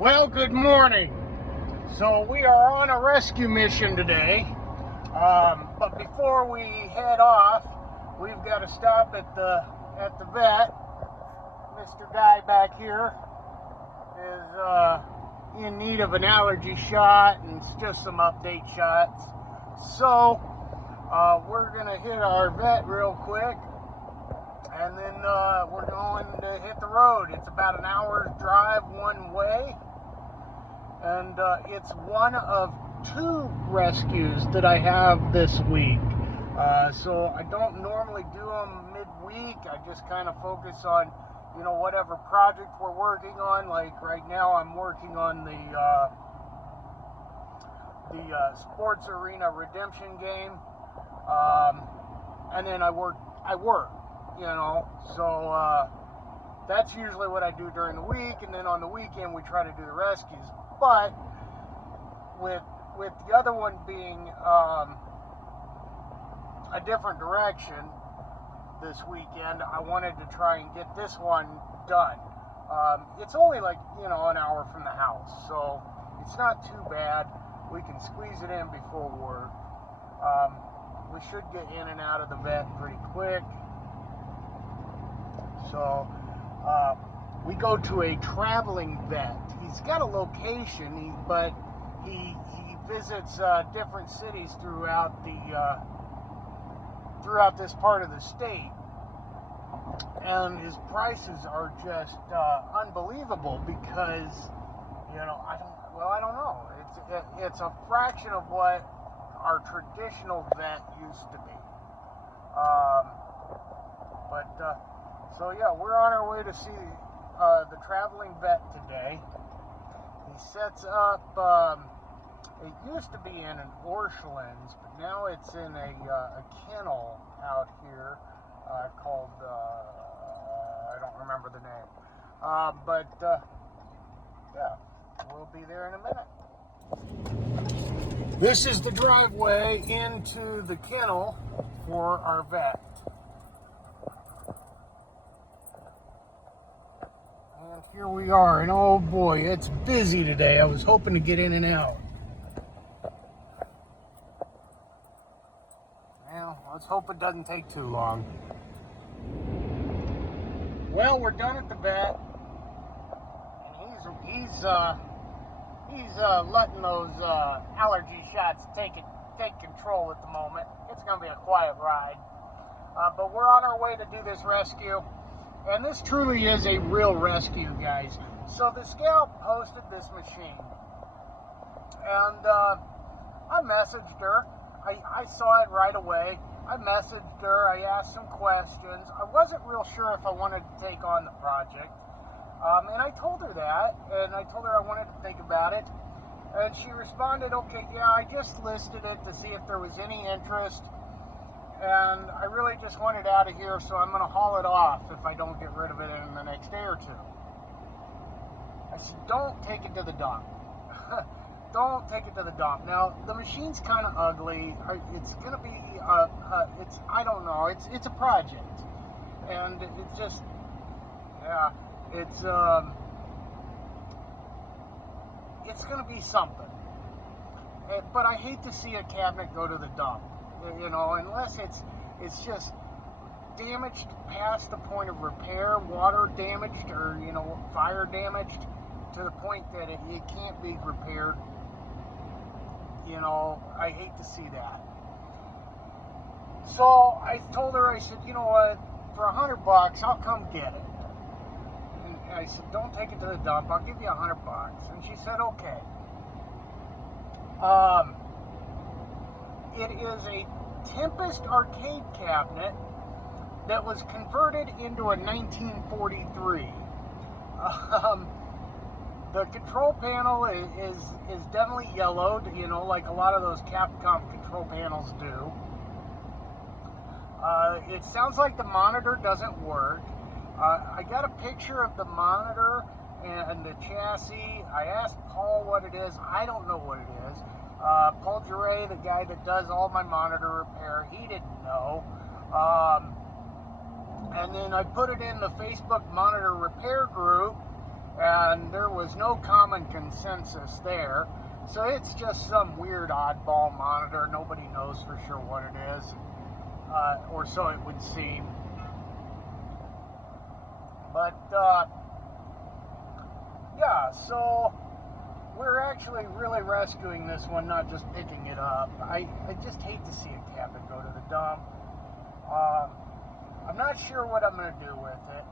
Well, good morning. So we are on a rescue mission today. But before we head off, we've got to stop at the vet. Mr. Guy back here is in need of an allergy shot and just some update shots. So we're gonna hit our vet real quick, and then we're going to hit the road. It's about an hour's drive one way. And it's one of two rescues that I have this week. So I don't normally do them midweek. I just kind of focus on, whatever project we're working on. Like right now, I'm working on the sports arena redemption game, and then I work. So that's usually what I do during the week, and then on the weekend we try to do the rescues. But with the other one being a different direction this weekend, I wanted to try and get this one done. It's only like, an hour from the house, so it's not too bad. We can squeeze it in before work. We should get in and out of the vet pretty quick. So we go to a traveling vet. He's got a location, but he visits different cities throughout this part of the state, and his prices are just unbelievable because I don't know. It's a fraction of what our traditional vet used to be. So yeah, we're on our way to see the traveling vet today. He sets up, it used to be in an Orchlands, but now it's in a kennel out here called, I don't remember the name. Yeah, we'll be there in a minute. This is the driveway into the kennel for our vet. And here we are, and oh boy, it's busy today. I was hoping to get in and out. Well, let's hope it doesn't take too long. Well, we're done at the vet, and he's letting those allergy shots take control at the moment. It's going to be a quiet ride, but we're on our way to do this rescue. And this truly is a real rescue, guys. So the Scout posted this machine, and I messaged her. I saw it right away. I messaged her. I asked some questions. I wasn't real sure if I wanted to take on the project, and I told her that, and I told her I wanted to think about it. And she responded, okay, yeah, I just listed it to see if there was any interest. And I really just want it out of here, so I'm going to haul it off if I don't get rid of it in the next day or two. I said, don't take it to the dump. Don't take it to the dump. Now, the machine's kind of ugly. It's going to be, I don't know. It's a project. And it's just, yeah, it's going to be something. But I hate to see a cabinet go to the dump. Unless it's just damaged past the point of repair, water damaged, or fire damaged to the point that it can't be repaired. I hate to see that. So I told her, I said, you know what, for $100 I'll come get it. And I said, don't take it to the dump, I'll give you $100. And she said, okay. It is a Tempest arcade cabinet that was converted into a 1943. The control panel is definitely yellowed, like a lot of those Capcom control panels do. It sounds like the monitor doesn't work. I got a picture of the monitor and the chassis. I asked Paul what it is. I don't know what it is. Paul Duray, the guy that does all my monitor repair, he didn't know. And then I put it in the Facebook monitor repair group, and there was no common consensus there. So it's just some weird oddball monitor. Nobody knows for sure what it is, or so it would seem. But yeah, so we're actually really rescuing this one, not just picking it up. I just hate to see a cabin go to the dump. I'm not sure what I'm going to do with it.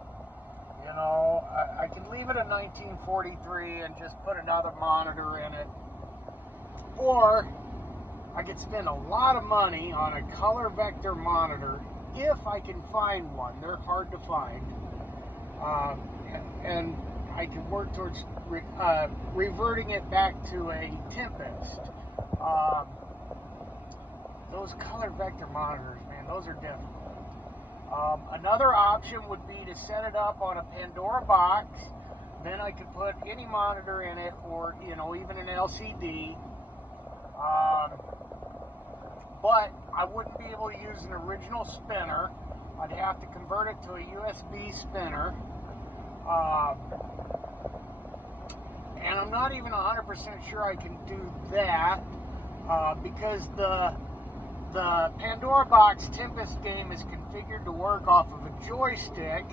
You know, I can leave it a 1943 and just put another monitor in it. Or I could spend a lot of money on a color vector monitor if I can find one. They're hard to find. And I could work towards reverting it back to a Tempest. Those color vector monitors, man, those are difficult. Another option would be to set it up on a Pandora box. Then I could put any monitor in it, or, you know, even an LCD. But I wouldn't be able to use an original spinner. I'd have to convert it to a USB spinner. And I'm not even 100% sure I can do that, because the Pandora box Tempest game is configured to work off of a joystick,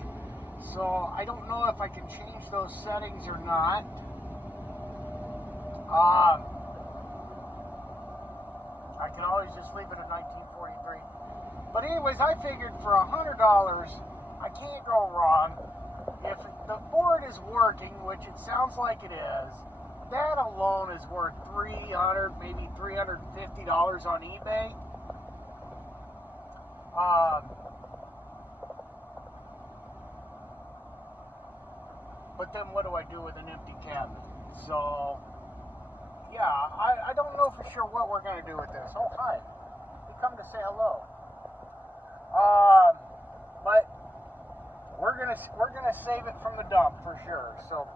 so I don't know if I can change those settings or not. I can always just leave it at 1943. But anyways, I figured for $100, I can't go wrong. If the board is working, which it sounds like it is, that alone is worth $300, maybe $350 on eBay. But then what do I do with an empty cabinet? So, yeah, I don't know for sure what we're going to do with this. Oh, hi. You come to say hello. But we're gonna save it from the dump for sure. So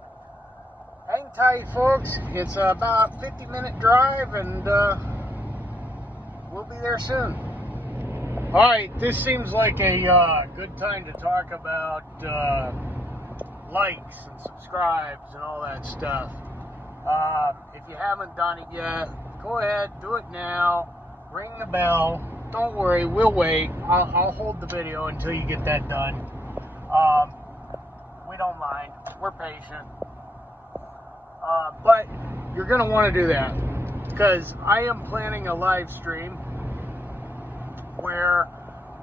hang tight, folks. It's about a 50-minute drive, and we'll be there soon. All right, this seems like a good time to talk about likes and subscribes and all that stuff. If you haven't done it yet, go ahead, do it now. Ring the bell. Don't worry, we'll wait. I'll hold the video until you get that done. We don't mind. We're patient. But you're going to want to do that, because I am planning a live stream where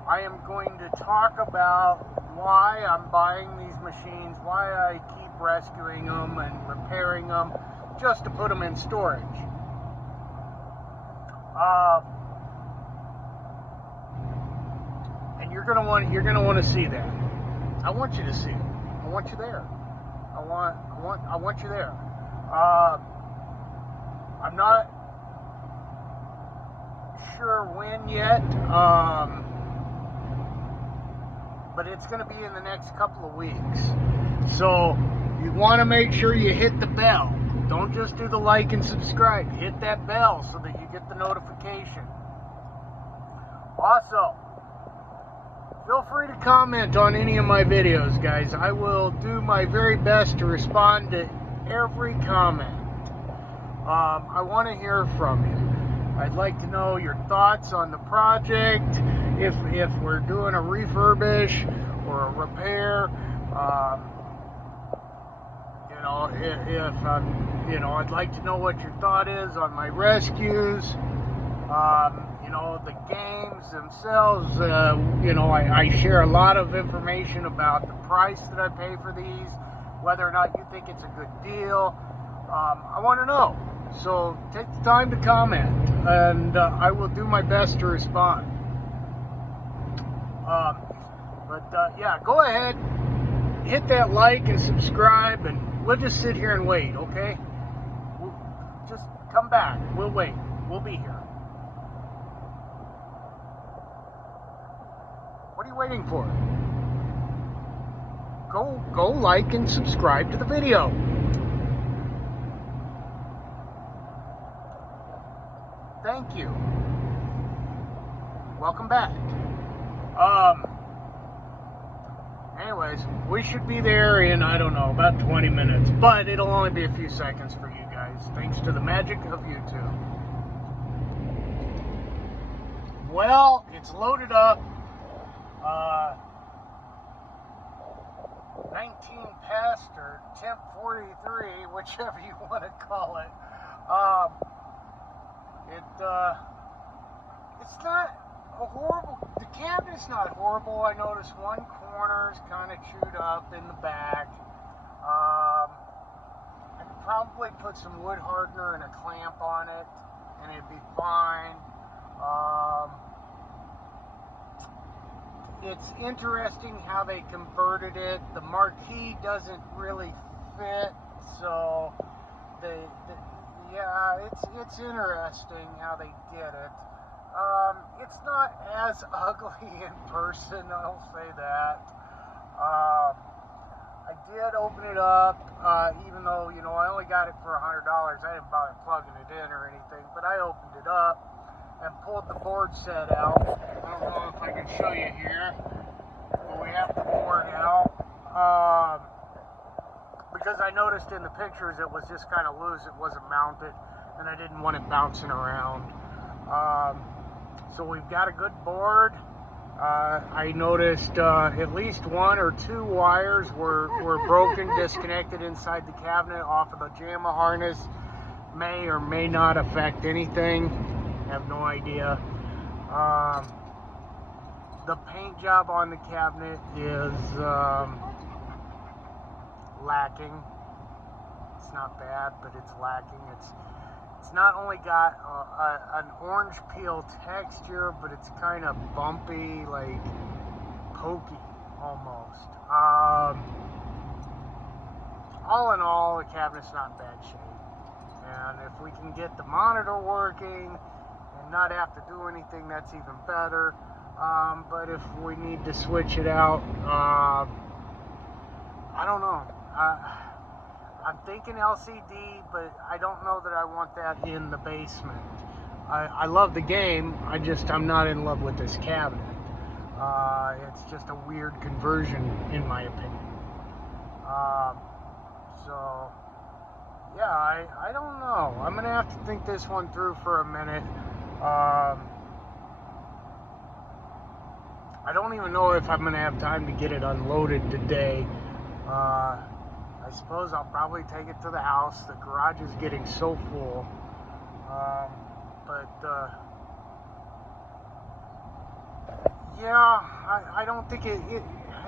I am going to talk about why I'm buying these machines, why I keep rescuing them and repairing them just to put them in storage. And you're gonna want to see that. I want you to see it. I want you there. I want you there. I'm not sure when yet, but it's going to be in the next couple of weeks. So you want to make sure you hit the bell. Don't just do the like and subscribe. Hit that bell so that you get the notification. Also, feel free to comment on any of my videos, guys. I will do my very best to respond to every comment. I want to hear from you. I'd like to know your thoughts on the project, if we're doing a refurbish or a repair. I'd like to know what your thought is on my rescues. The games themselves, I share a lot of information about the price that I pay for these, whether or not you think it's a good deal. I want to know. So take the time to comment, and I will do my best to respond. Yeah, go ahead, hit that like and subscribe, and we'll just sit here and wait, okay? Just come back. We'll wait. We'll be here. What are you waiting for? Go like and subscribe to the video. Thank you. Welcome back. Anyways, we should be there in, I don't know, about 20 minutes. But it'll only be a few seconds for you guys, thanks to the magic of YouTube. Well, it's loaded up. 19 past or temp 43, whichever you want to call it. It's not a horrible. The cabinet's not horrible. I noticed one corner's kind of chewed up in the back. I could probably put some wood hardener and a clamp on it, and it'd be fine. It's interesting how they converted it. The marquee doesn't really fit, so yeah, it's interesting how they did it. It's not as ugly in person, I'll say that. I did open it up, even though, you know, I only got it for $100. I didn't bother plugging it in or anything, but I opened it up and pulled the board set out. I don't know if I can show you here, but we have the board out. Because I noticed in the pictures it was just kind of loose, it wasn't mounted, and I didn't want it bouncing around. So we've got a good board. I noticed at least 1 or 2 wires were broken, disconnected inside the cabinet off of the JAMA harness. May or may not affect anything. I have no idea. The paint job on the cabinet is lacking. It's not bad, but it's lacking. It's not only got an orange peel texture, but it's kind of bumpy, like pokey almost. All in all, the cabinet's not in bad shape. And if we can get the monitor working and not have to do anything, that's even better. But if we need to switch it out, I don't know. I'm thinking LCD, but I don't know that I want that in the basement. I love the game, I'm not in love with this cabinet. It's just a weird conversion, in my opinion. So, yeah, I don't know. I'm going to have to think this one through for a minute. I don't even know if I'm going to have time to get it unloaded today. I suppose I'll probably take it to the house. The garage is getting so full. Yeah, I don't think I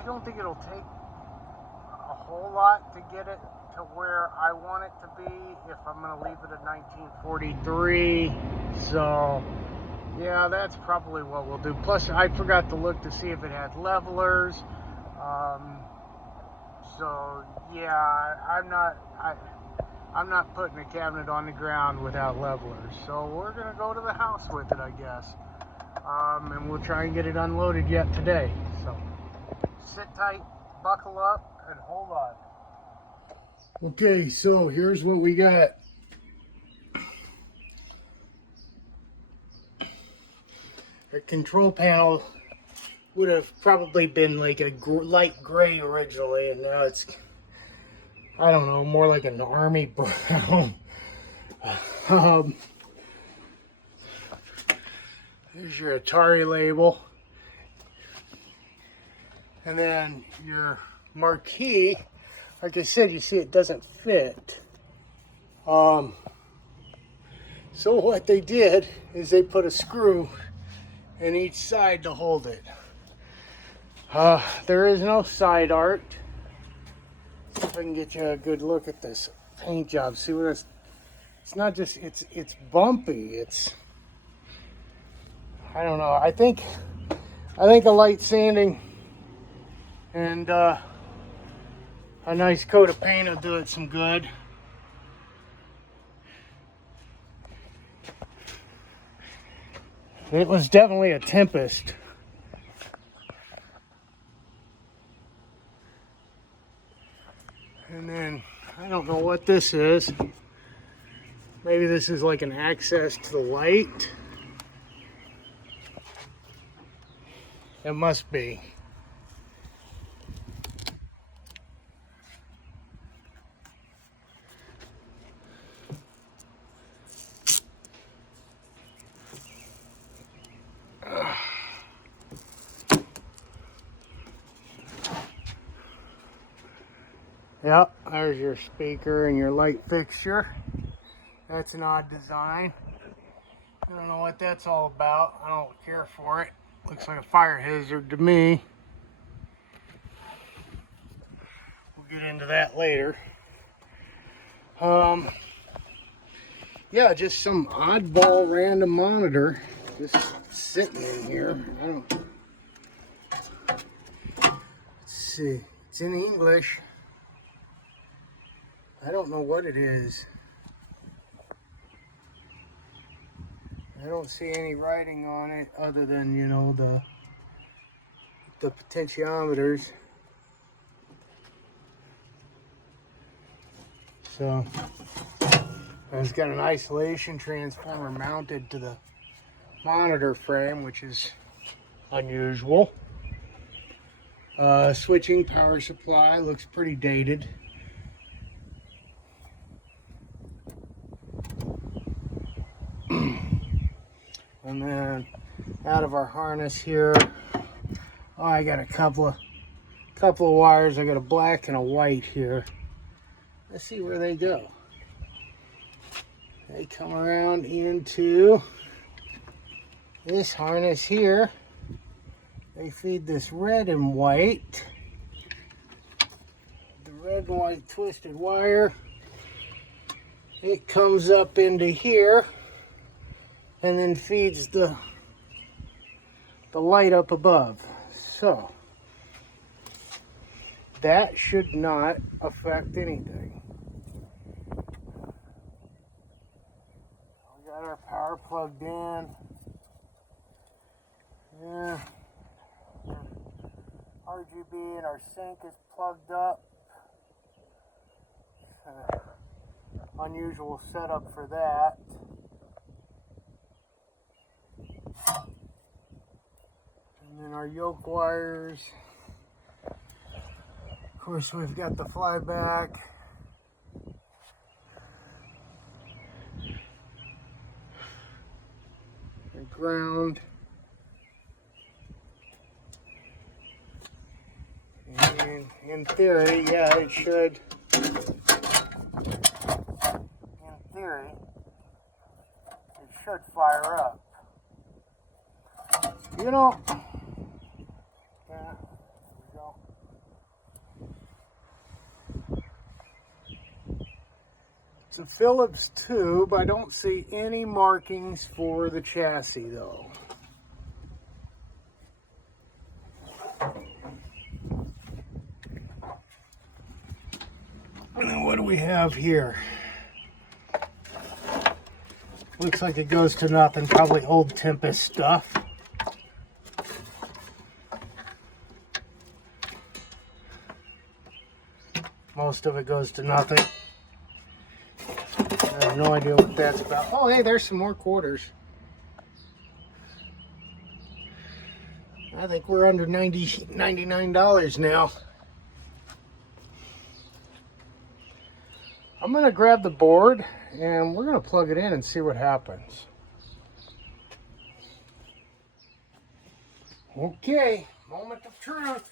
don't think it'll take a whole lot to get it to where I want it to be if I'm going to leave it at 1943. So, yeah, that's probably what we'll do. Plus, I forgot to look to see if it had levelers. So, yeah, I'm not putting a cabinet on the ground without levelers. So we're going to go to the house with it, I guess. And we'll try and get it unloaded yet today. So sit tight, buckle up, and hold on. Okay, so here's what we got. The control panel would have probably been like a light gray originally, and now it's, I don't know, more like an army brown. Here's your Atari label. And then your marquee, like I said, you see it doesn't fit. So what they did is they put a screw in each side to hold it. There is no side art. See if I can get you a good look at this paint job. See what it's not just, it's bumpy. It's, I don't know. I think a light sanding and a nice coat of paint will do it some good. It was definitely a Tempest. And then, I don't know what this is. Maybe this is like an access to the light. It must be. Yep, there's your speaker and your light fixture. That's an odd design. I don't know what that's all about. I don't care for it. Looks like a fire hazard to me. We'll get into that later. Yeah, just some oddball random monitor just sitting in here. Let's see. It's in English. I don't know what it is. I don't see any writing on it other than, you know, the potentiometers. So it's got an isolation transformer mounted to the monitor frame, which is unusual. Switching power supply looks pretty dated. And then out of our harness here, oh, I got a couple of wires. I got a black and a white here. Let's see where they go. They come around into this harness here. They feed this red and white. The red and white twisted wire. It comes up into here and then feeds the light up above. So that should not affect anything. We got our power plugged in. Yeah. RGB and our sink is plugged up. Unusual setup for that. And then our yoke wires. Of course, we've got the flyback. The ground. And in theory, yeah, it should. In theory, it should fire up. You know, yeah, there we go. It's a Phillips tube. I don't see any markings for the chassis though. And then what do we have here? Looks like it goes to nothing, probably old Tempest stuff. Most of it goes to nothing. I have no idea what that's about. Oh, hey, there's some more quarters. I think we're under $99 now. I'm going to grab the board and we're going to plug it in and see what happens. Okay, moment of truth.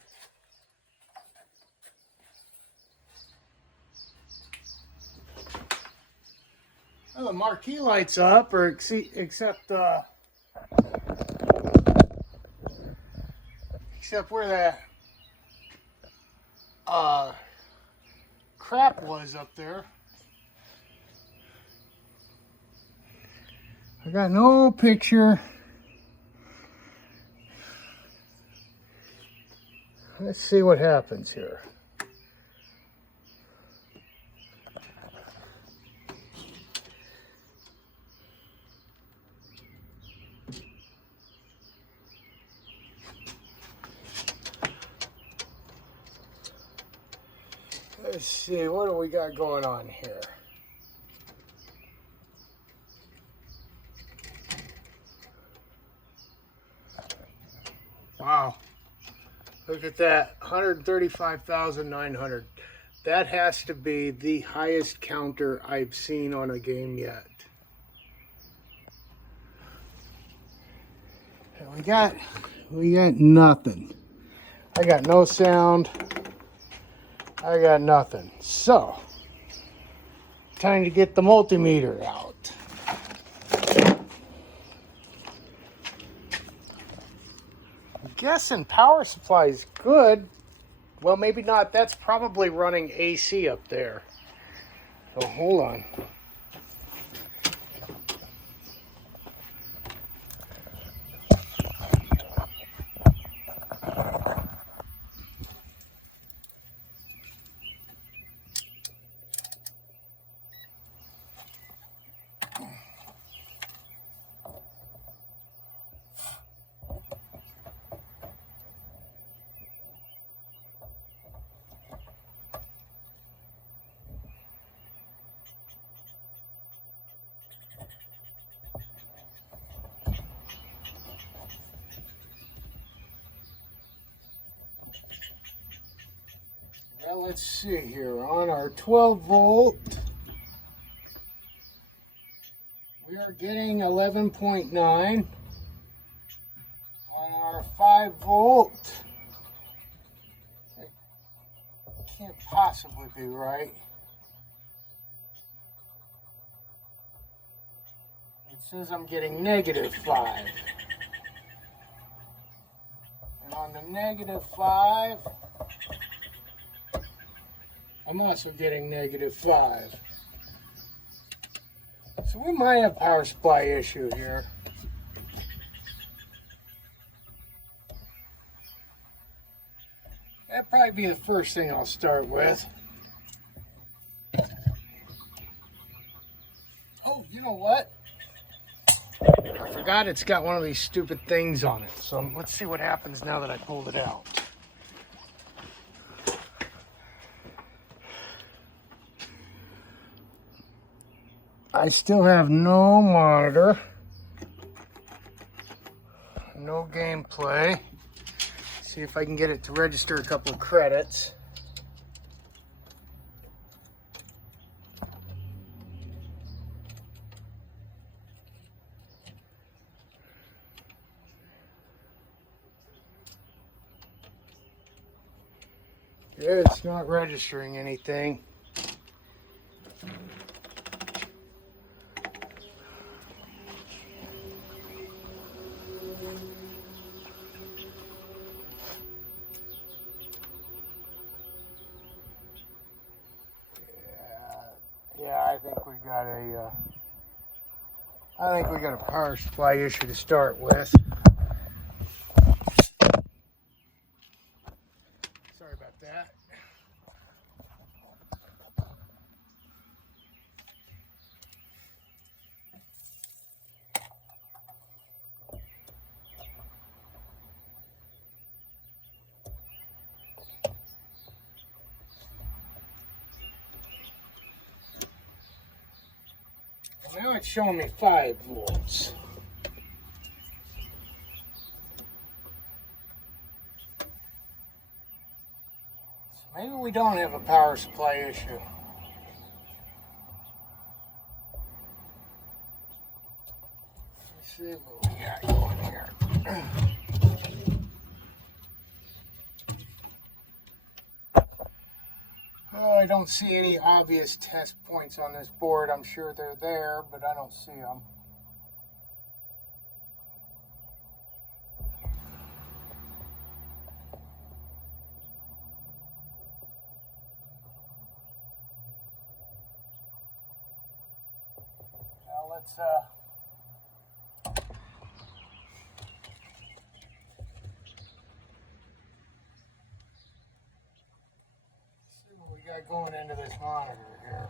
Well, the marquee lights up, or except where that crap was up there. I got no picture. Let's see what happens here. Let's see, what do we got going on here? Wow. Look at that, 135,900. That has to be the highest counter I've seen on a game yet. We got nothing. I got no sound. I got nothing. So, time to get the multimeter out. I'm guessing power supply is good. Well, maybe not. That's probably running AC up there. So hold on. Now let's see here. On our 12 volt, we are getting 11.9. On our 5 volt, it can't possibly be right. It says I'm getting -5. And on the -5, I'm also getting -5. So we might have power supply issue here. That'd probably be the first thing I'll start with. Oh, you know what? I forgot it's got one of these stupid things on it. So let's see what happens now that I pulled it out. I still have no monitor, no gameplay. See if I can get it to register a couple of credits. Yeah, it's not registering anything. I think we got a power supply issue to start with. Sorry about that. Now it's showing me 5 volts. So maybe we don't have a power supply issue. Let's see what we got going here. Oh, I don't see any obvious test points on this board. I'm sure they're there, but I don't see them. Now let's see what we got going into this monitor here.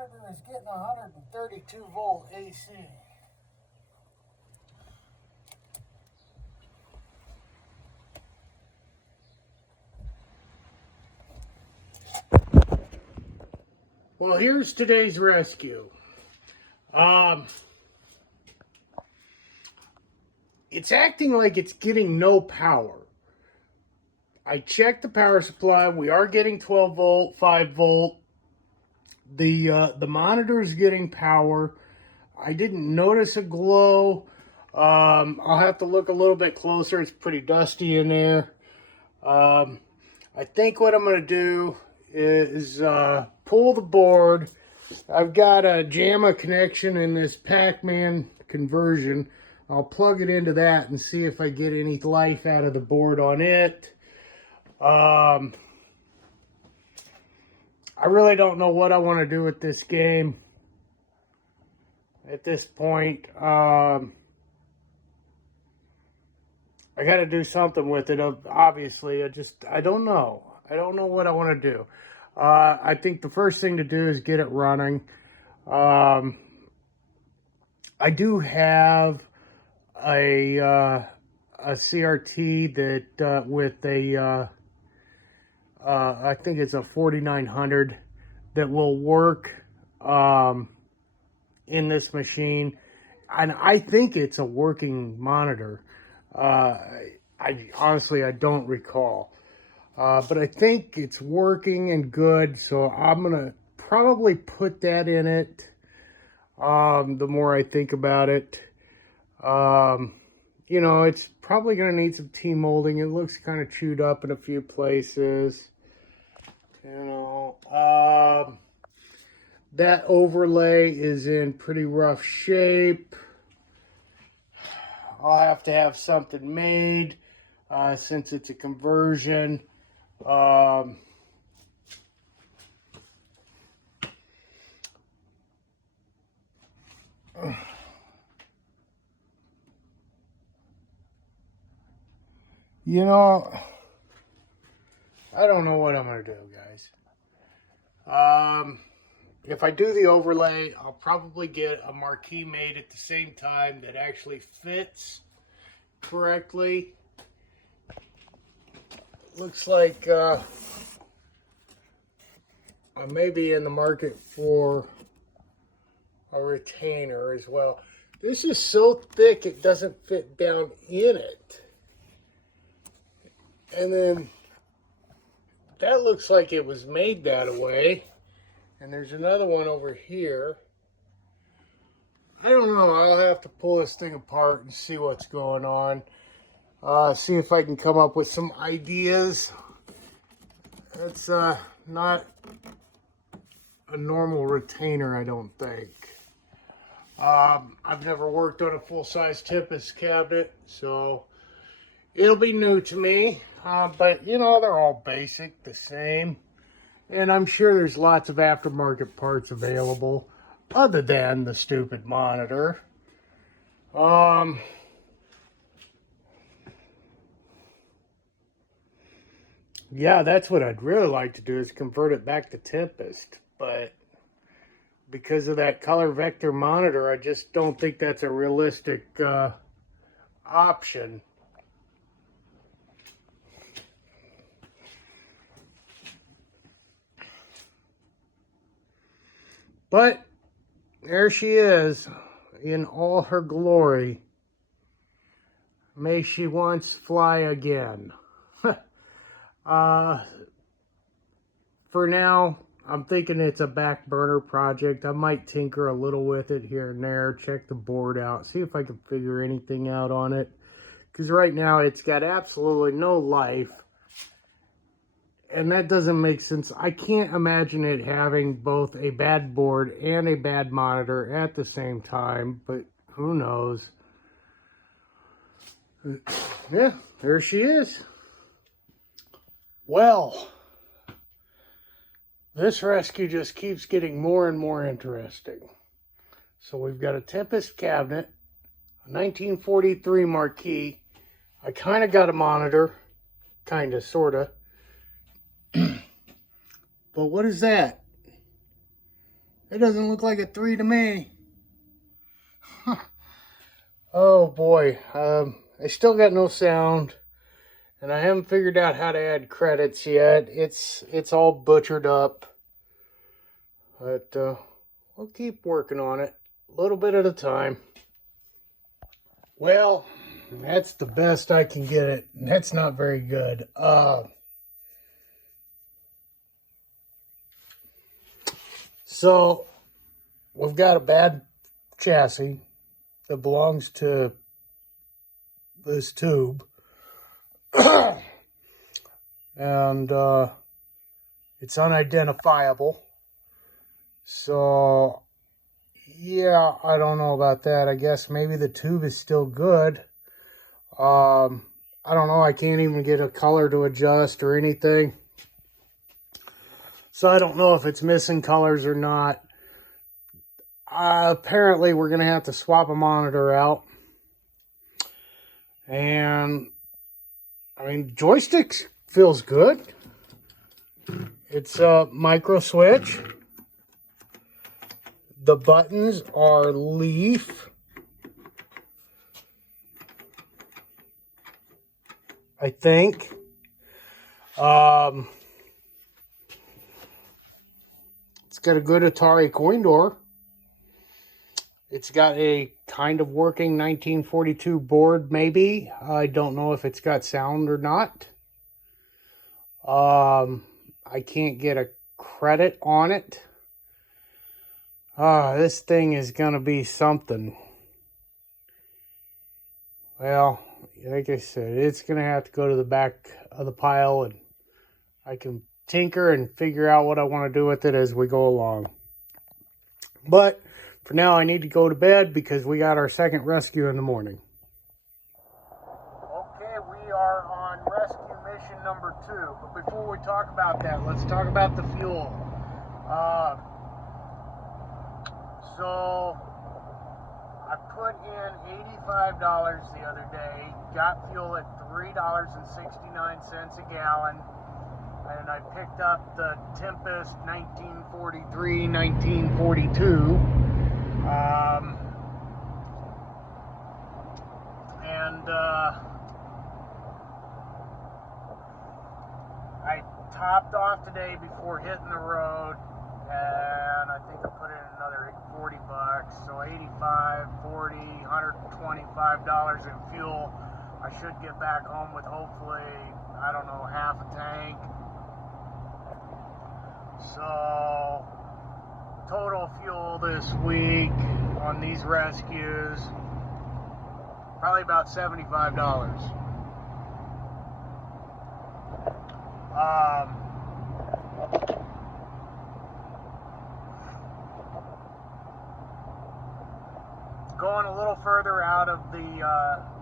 monitor is getting 132 volt AC. Well, here's today's rescue. It's acting like it's getting no power. I checked the power supply. We are getting 12 volt, 5 volt. The monitor is getting power. I didn't notice a glow. I'll have to look a little bit closer. It's pretty dusty in there. I think what I'm going to do is pull the board. I've got a JAMA connection in this Pac-Man conversion. I'll plug it into that and see if I get any life out of the board on it. I really don't know what I want to do with this game at this point. I got to do something with it, obviously. I don't know. I don't know what I want to do. I think the first thing to do is get it running. I do have a CRT that with a I think it's a 4900 that will work in this machine, and I think it's a working monitor. I honestly don't recall. But I think it's working and good, so I'm going to probably put that in it the more I think about it. You know, it's probably going to need some T-molding. It looks kind of chewed up in a few places. You know, that overlay is in pretty rough shape. I'll have to have something made since it's a conversion. You know, I don't know what I'm going to do, guys. If I do the overlay, I'll probably get a marquee made at the same time that actually fits correctly. Looks like I may be in the market for a retainer as well. This is so thick it doesn't fit down in it. And then that looks like it was made that way. And there's another one over here. I don't know. I'll have to pull this thing apart and see what's going on. See if I can come up with some ideas. That's not a normal retainer, I don't think. I've never worked on a full-size Tempest cabinet, so it'll be new to me. But, you know, they're all basic, the same. And I'm sure there's lots of aftermarket parts available other than the stupid monitor. Yeah, that's what I'd really like to do, is convert it back to Tempest. But because of that color vector monitor, I just don't think that's a realistic option. But there she is in all her glory. May she once fly again. For now, I'm thinking it's a back burner project. I might tinker a little with it here and there, check the board out, see if I can figure anything out on it. Because right now it's got absolutely no life. And that doesn't make sense. I can't imagine it having both a bad board and a bad monitor at the same time, but who knows? Yeah, there she is. Well, this rescue just keeps getting more and more interesting. So we've got a Tempest cabinet, a 1943 marquee. I kind of got a monitor, kind of, sort of. But what is that? It doesn't look like a 3 to me. Oh boy, I still got no sound, and I haven't figured out how to add credits yet. It's all butchered up, but we'll keep working on it, a little bit at a time. Well, that's the best I can get it. That's not very good. So we've got a bad chassis that belongs to this tube. And it's unidentifiable. So yeah, I don't know about that. I guess maybe the tube is still good. I don't know. I can't even get a color to adjust or anything. So I don't know if it's missing colors or not. Apparently, we're going to have to swap a monitor out. And, I mean, joystick feels good. It's a micro switch. The buttons are leaf. I think. It's got a good Atari coin door. It's got a kind of working 1942 board, maybe. I don't know if it's got sound or not. I can't get a credit on it. This thing is going to be something. Well, like I said, it's going to have to go to the back of the pile, and I can tinker and figure out what I want to do with it as we go along. But for now, I need to go to bed because we got our second rescue in the morning. Okay, we are on rescue mission number 2. But before we talk about that, let's talk about the fuel. So I put in $85 the other day, got fuel at $3.69 a gallon, and I picked up the Tempest 1943, 1942. I topped off today before hitting the road, and I think I put in another 40 bucks, so 85, 40, $125 in fuel. I should get back home with hopefully, I don't know, half a tank. So total fuel this week on these rescues, probably about $75. Going a little further out of the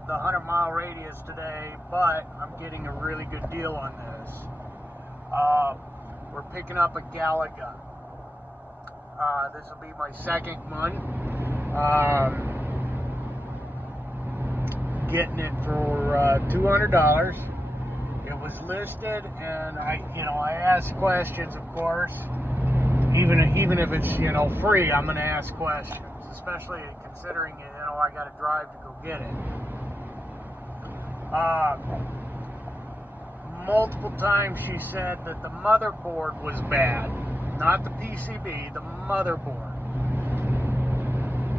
100-mile radius today, but I'm getting a really good deal on this. We're picking up a Galaga. This will be my second one. Getting it for $200. It was listed, and I asked questions, of course. Even if it's free, I'm gonna ask questions, especially considering I got to drive to go get it. Multiple times she said that the motherboard was bad, not the PCB, the motherboard.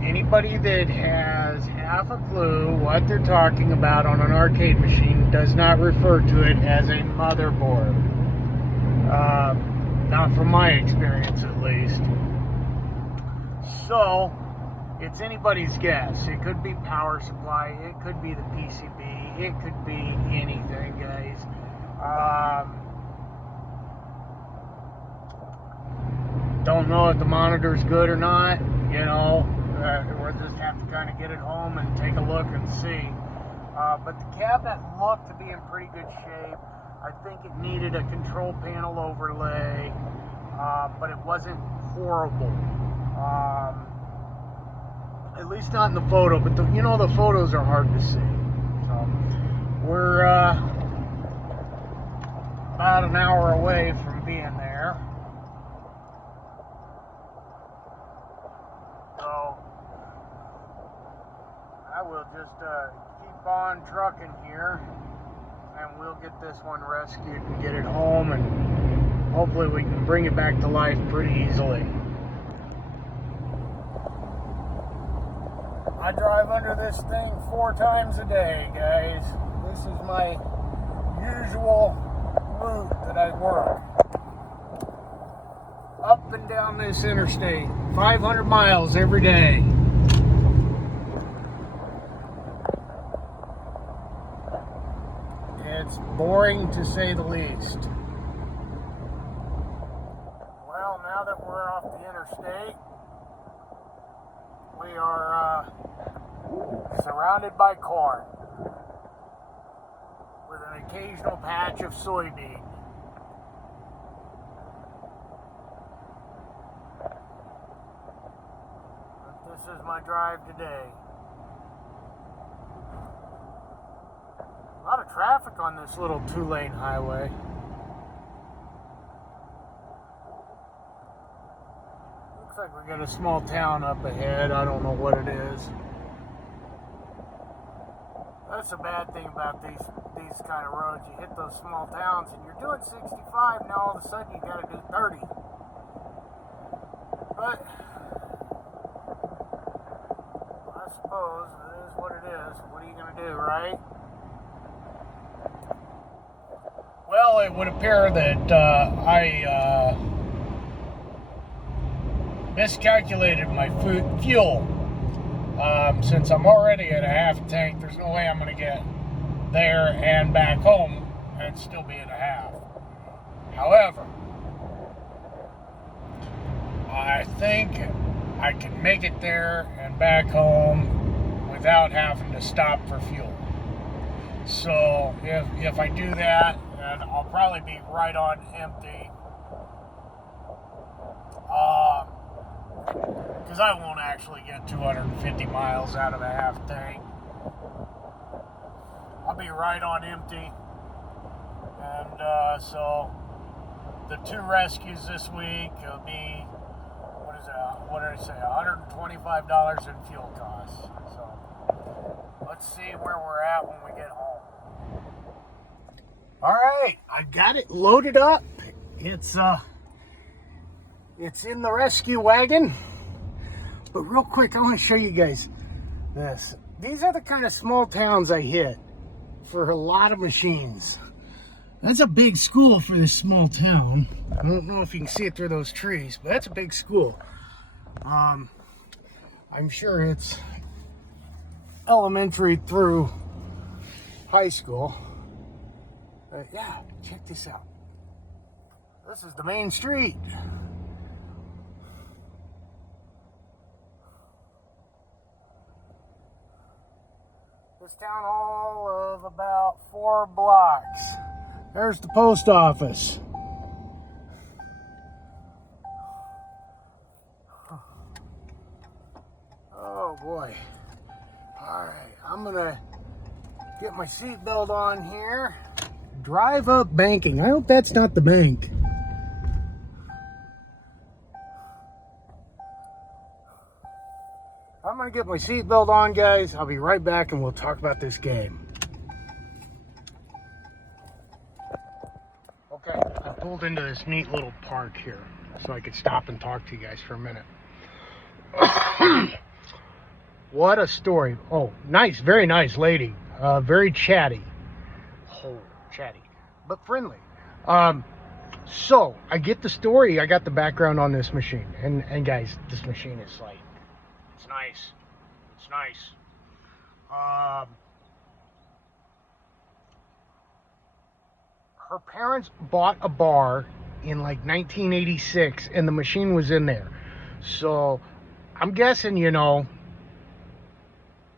Anybody that has half a clue what they're talking about on an arcade machine does not refer to it as a motherboard. Not from my experience, at least. So, it's anybody's guess. It could be power supply, it could be the PCB, it could be anything, guys. Don't know if the monitor's good or not, we'll just have to kind of get it home and take a look and see. But the cabinet looked to be in pretty good shape. I think it needed a control panel overlay, but it wasn't horrible. At least not in the photo, but the photos are hard to see. So we're about an hour away from being there. I will just keep on trucking here, and we'll get this one rescued and get it home, and hopefully we can bring it back to life pretty easily. I drive under this thing 4 times a day, guys. This is my usual route that I work. Up and down this interstate, 500 miles every day. It's boring to say the least. Well, now that we're off the interstate, we are surrounded by corn with an occasional patch of soybean. But this is my drive today. A lot of traffic on this little 2-lane highway. Looks like we got a small town up ahead. I don't know what it is. That's a bad thing about these kind of roads. You hit those small towns and you're doing 65, now all of a sudden you got to do 30. But I suppose it is what it is. What are you going to do, right? Well, it would appear that I miscalculated my fuel. Since I'm already at a half tank, there's no way I'm going to get there and back home and still be at a half. However, I think I can make it there and back home without having to stop for fuel. So if I do that, then I'll probably be right on empty. Because I won't actually get 250 miles out of a half tank. I'll be right on empty. And so the 2 rescues this week will be, what did I say, $125 in fuel costs. So let's see where we're at when we get home. All right, I got it loaded up. It's in the rescue wagon. But real quick, I want to show you guys this. These are the kind of small towns I hit for a lot of machines. That's a big school for this small town. I don't know if you can see it through those trees, but that's a big school. I'm sure it's elementary through high school. Yeah, check this out. This is the main street. This town hall of about 4 blocks. There's the post office. Oh boy. Alright, I'm gonna get my seatbelt on here. Drive Up Banking. I hope that's not the bank. I'm going to get my seatbelt on, guys. I'll be right back and we'll talk about this game. Okay, I pulled into this neat little park here so I could stop and talk to you guys for a minute. What a story. Oh, nice, very nice lady. Very chatty. Oh, chatty, but friendly. So, I get the story. I got the background on this machine. And guys, this machine is like, it's nice. It's nice. Her parents bought a bar in like 1986, and the machine was in there. So, I'm guessing, you know,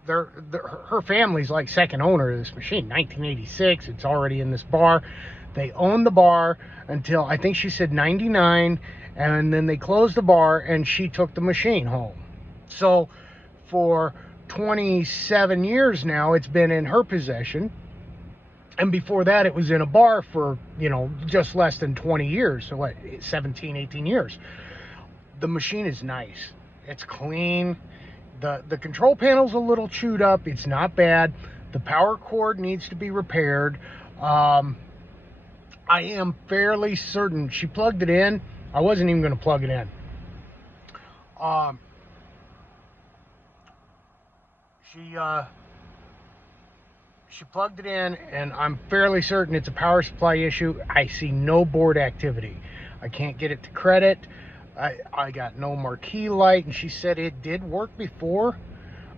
her family's like second owner of this machine. 1986, it's already in this bar. They owned the bar until, I think she said 99, and then they closed the bar and she took the machine home. So for 27 years now, it's been in her possession. And before that, it was in a bar for, you know, just less than 20 years. So what, 17, 18 years. The machine is nice. It's clean, The control panel's a little chewed up. It's not bad. The power cord needs to be repaired. I am fairly certain she plugged it in. I wasn't even going to plug it in. She plugged it in, and I'm fairly certain it's a power supply issue. I see no board activity. I can't get it to credit. I got no marquee light, and she said it did work before.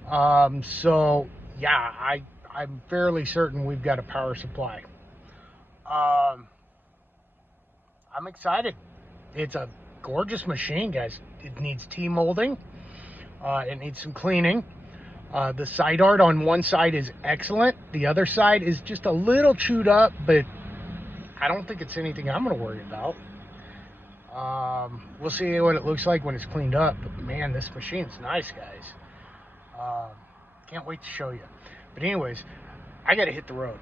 So yeah, I'm fairly certain we've got a power supply. I'm excited. It's a gorgeous machine, guys. It needs T-molding. It needs some cleaning. The side art on one side is excellent. The other side is just a little chewed up, but I don't think it's anything I'm going to worry about. We'll see what it looks like when it's cleaned up. But man, this machine's nice, guys. Can't wait to show you. But anyways, I got to hit the road.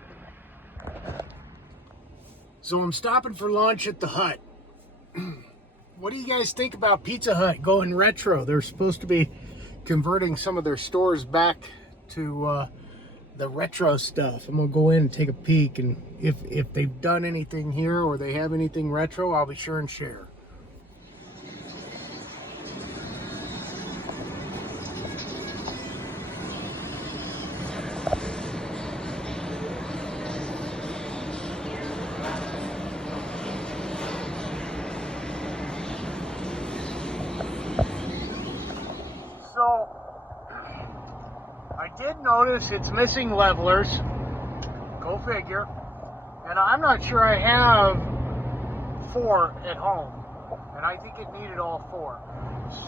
So I'm stopping for lunch at the Hut. What do you guys think about Pizza Hut going retro? They're supposed to be converting some of their stores back to the retro stuff. I'm gonna go in and take a peek, and if they've done anything here or they have anything retro, I'll be sure and share. So, I did notice it's missing levelers. Go figure. And I'm not sure I have 4 at home. And I think it needed all 4.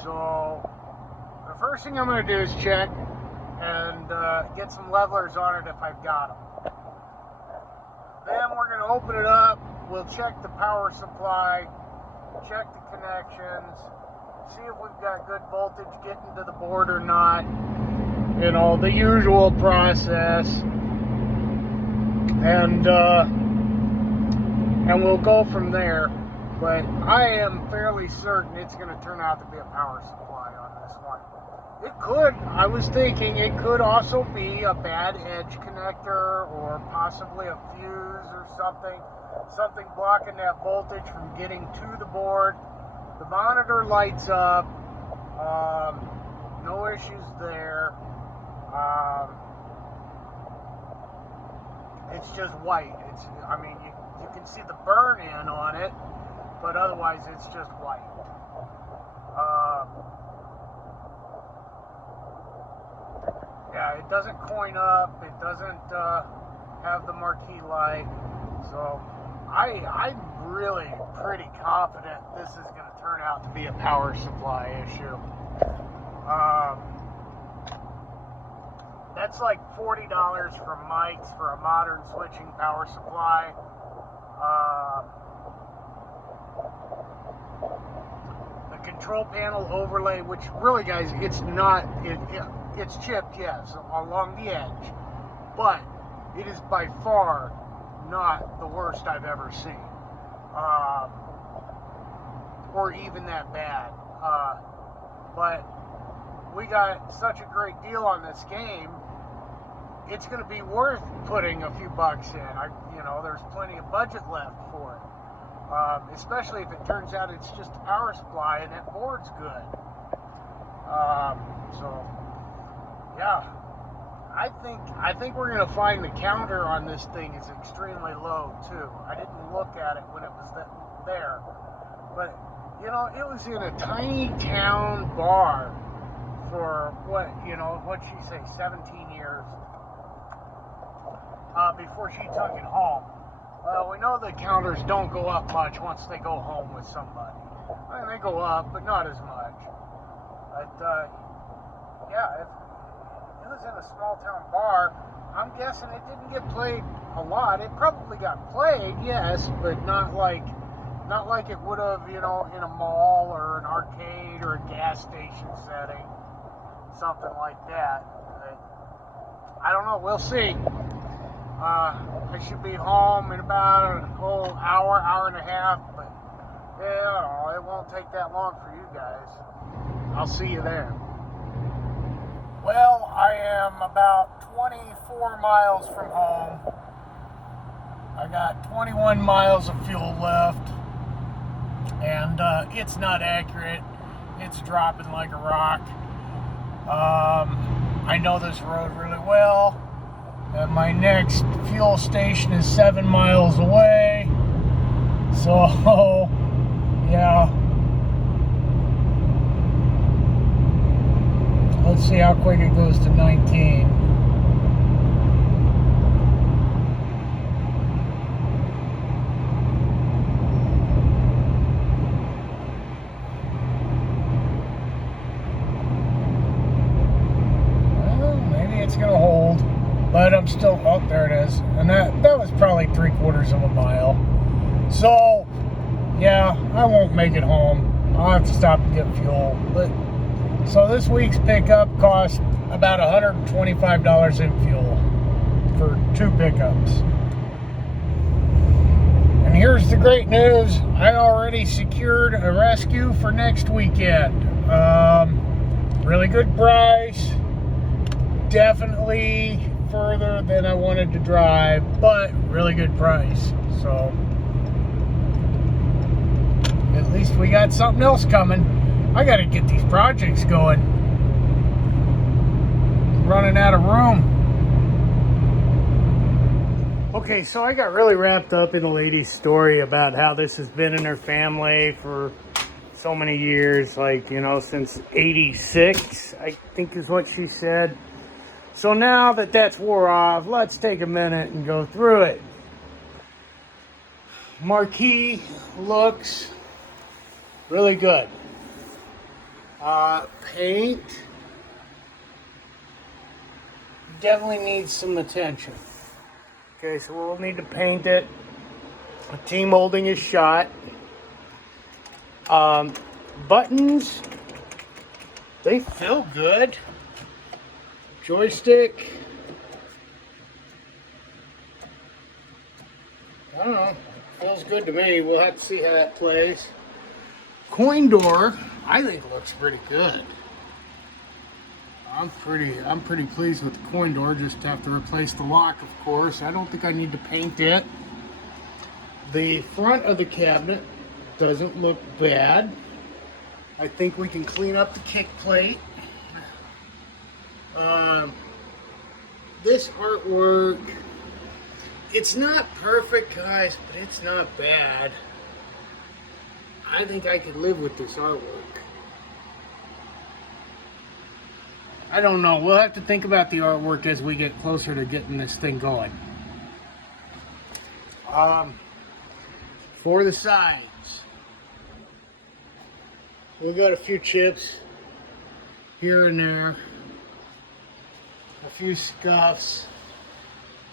So, the first thing I'm going to do is check and get some levelers on it if I've got them. Then we're going to open it up. We'll check the power supply, check the connections, see if we've got good voltage getting to the board or not. You know, the usual process. And we'll go from there. But I am fairly certain it's going to turn out to be a power supply on this one. It could, I was thinking, it could also be a bad edge connector or possibly a fuse or something. Something blocking that voltage from getting to the board. The monitor lights up, no issues there. It's just white. I mean, you can see the burn in on it, but otherwise it's just white. Yeah, it doesn't coin up. It doesn't have the marquee light. So I'm really pretty confident this is going to turn out to be a power supply issue. That's like $40 from Mike's for a modern switching power supply. The control panel overlay, which really, guys, it's not, it's chipped, yes, along the edge, but it is by far not the worst I've ever seen, or even that bad. But we got such a great deal on this game, it's going to be worth putting a few bucks in. There's plenty of budget left for it, especially if it turns out it's just a power supply and that board's good. So yeah, I think we're going to find the counter on this thing is extremely low too. I didn't look at it when it was there, but it was in a tiny town bar for what'd she say, 17 years before she took it home. Well, we know the counters don't go up much once they go home with somebody. I mean, they go up, but not as much. But yeah, if it was in a small town bar, I'm guessing it didn't get played a lot. It probably got played, yes, but not like it would have, in a mall or an arcade or a gas station setting, something like that. But I don't know. We'll see. I should be home in about a whole hour and a half, but it won't take that long for you guys. I'll see you there. am about 24 miles from home. I got 21 miles of fuel left, and it's not accurate. It's dropping like a rock. I know this road really well, and my next fuel station is 7 miles away. So, yeah. Let's see how quick it goes to 19. Well, maybe it's gonna hold, but I'm still, oh, there it is. And that was probably 3/4 of a mile. So, yeah, I won't make it home. I'll have to stop and get fuel. But so this week's pickup cost about $125 in fuel for 2 pickups. And here's the great news. I already secured a rescue for next weekend. Really good price. Definitely further than I wanted to drive, but really good price. So at least we got something else coming. I got to get these projects going. I'm running out of room. Okay, so I got really wrapped up in the lady's story about how this has been in her family for so many years, like, you know, since 86, I think is what she said. So now that that's wore off, let's take a minute and go through it. Marquee looks really good. Paint definitely needs some attention. Okay, so we'll need to paint it. The T-molding is shot. Buttons, they feel good. Joystick, I don't know, feels good to me. We'll have to see how that plays. Coin door, I think looks pretty good. I'm pretty pleased with the coin door. Just have to replace the lock, of course. I don't think I need to paint it. The front of the cabinet doesn't look bad. I think we can clean up the kick plate. This artwork, it's not perfect, guys, but it's not bad. I think I could live with this artwork. I don't know. We'll have to think about the artwork as we get closer to getting this thing going. For the sides, we got a few chips here and there, a few scuffs.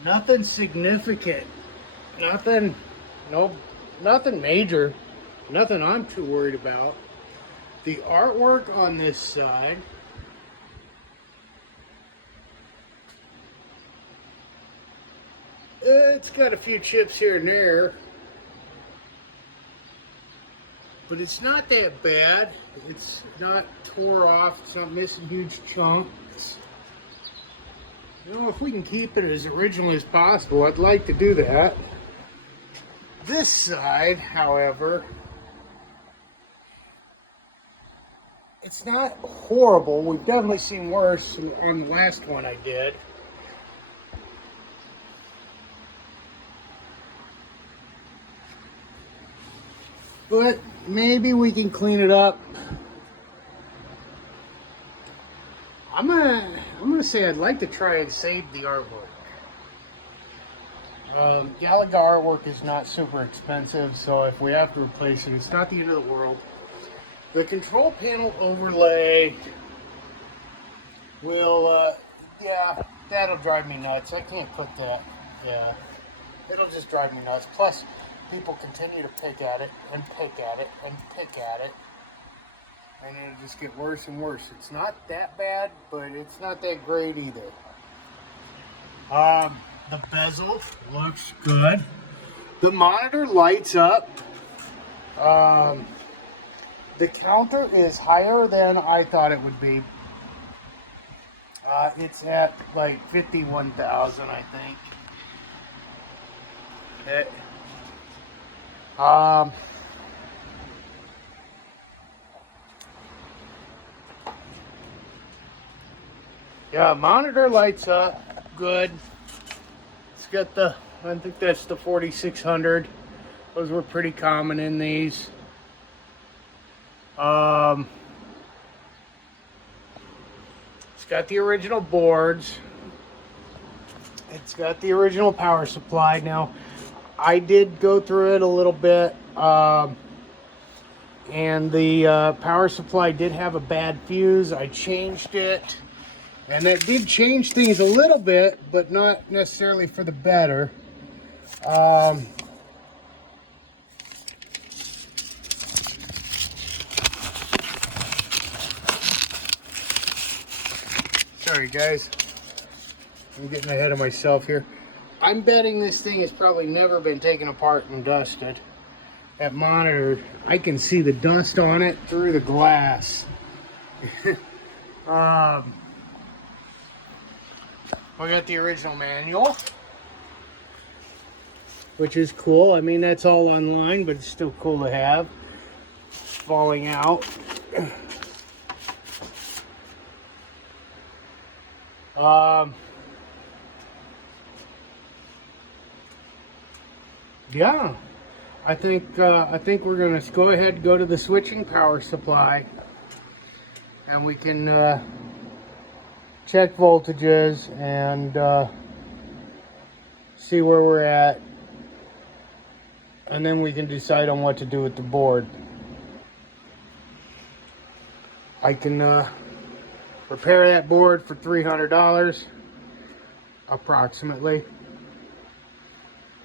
Nothing significant. Nothing major. Nothing I'm too worried about. The artwork on this side, it's got a few chips here and there, but it's not that bad. It's not tore off. It's not missing huge chunks. You know, if we can keep it as original as possible, I'd like to do that. This side, however, it's not horrible. We've definitely seen worse on the last one I did. But maybe we can clean it up. I'm gonna say I'd like to try and save the artwork. Galaga artwork is not super expensive, so if we have to replace it, it's not the end of the world. The control panel overlay will, yeah, that'll drive me nuts. I can't put that, yeah. It'll just drive me nuts. Plus, people continue to pick at it, and pick at it, and pick at it. And it'll just get worse and worse. It's not that bad, but it's not that great either. The bezel looks good. The monitor lights up. The counter is higher than I thought it would be. It's at like 51,000, I think. Yeah, monitor lights up good. It's got the, I think that's the 4600. Those were pretty common in these. It's got the original boards. It's got the original power supply. Now, I did go through it a little bit, and the power supply did have a bad fuse. I changed it, and that did change things a little bit, but not necessarily for the better. Sorry guys, I'm getting ahead of myself here. I'm betting this thing has probably never been taken apart and dusted. That monitor, I can see the dust on it through the glass. We got the original manual, which is cool. I mean, that's all online, but it's still cool to have. Falling out. Yeah, I think we're gonna go ahead and go to the switching power supply, and we can check voltages and see where we're at, and then we can decide on what to do with the board. I can repair that board for $300 approximately,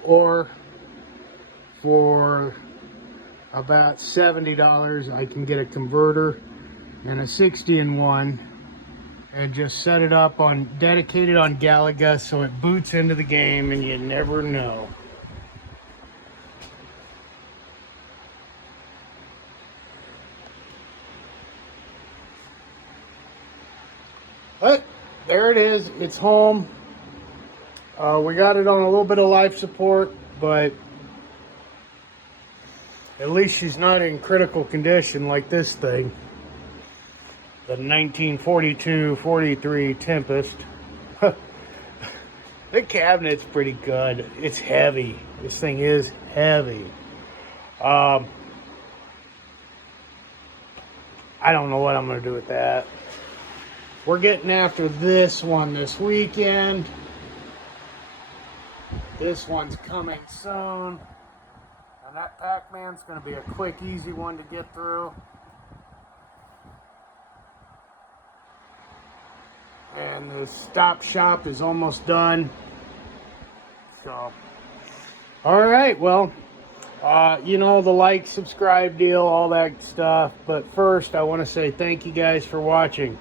or for about $70 I can get a converter and a 60-in-1 and just set it up on dedicated on Galaga so it boots into the game, and you never know. But there it is, it's home. We got it on a little bit of life support, but at least she's not in critical condition like this thing. The 1942-43 Tempest. The cabinet's pretty good. It's heavy. This thing is heavy. I don't know what I'm going to do with that. We're getting after this one this weekend. This one's coming soon. And that Pac-Man's going to be a quick, easy one to get through. And the stop shop is almost done. So, all right, well, you know, the like, subscribe deal, all that stuff. But first, I want to say thank you guys for watching.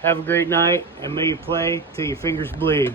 Have a great night, and may you play till your fingers bleed.